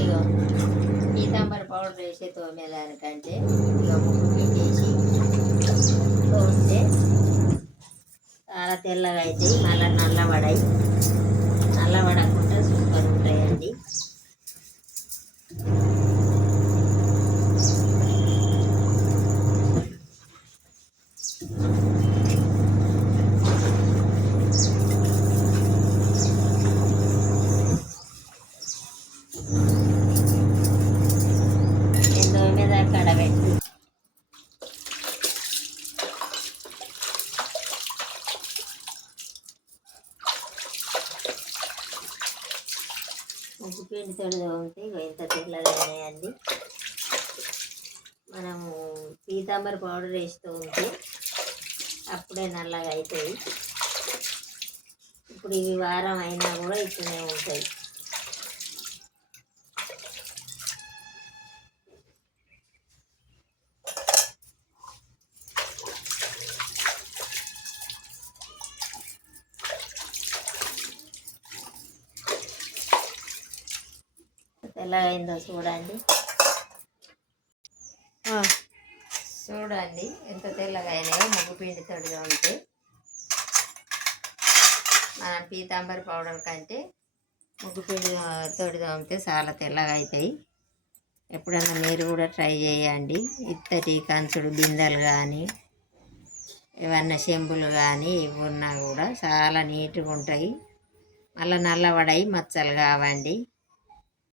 ఇగో Pitambari powder వేసి తోమేదానికంటే ఇక ముగ్గు పిండేసి తోమితే చాలా తెల్లగా అవుతాయి, మళ్ళీ నల్లబడాయి. నల్లబడకుండా సూపర్ ఉంటాయండి. ముగ్గు పిండితో తోమితే ఇంత తెల్లగా ఉన్నాయండి. మనము పీతాంబరి పౌడర్ వేస్తూ ఉంటే అప్పుడే నల్లగా అవుతాయి. ఇప్పుడు ఇవి వారం అయినా కూడా ఇట్లనే ఉంటాయి. తెల్లగా అయిందో చూడండి. చూడండి ఎంత తెల్లగా అయినాయో ముగ్గు పిండి తొడిగా ఉంటే. మనం పీతాంబరి పౌడర్ కంటే ముగ్గు పిండి తొడిగా ఉంటే చాలా తెల్లగా అవుతాయి. ఎప్పుడన్నా మీరు కూడా ట్రై చేయండి. ఇత్తడి కంచుడు బిందెలు కానీ ఏమన్నా చెంబులు కానీ ఇవి ఉన్నా కూడా చాలా నీట్గా ఉంటాయి. మళ్ళీ నల్లబడాయి, మచ్చలు కావండి.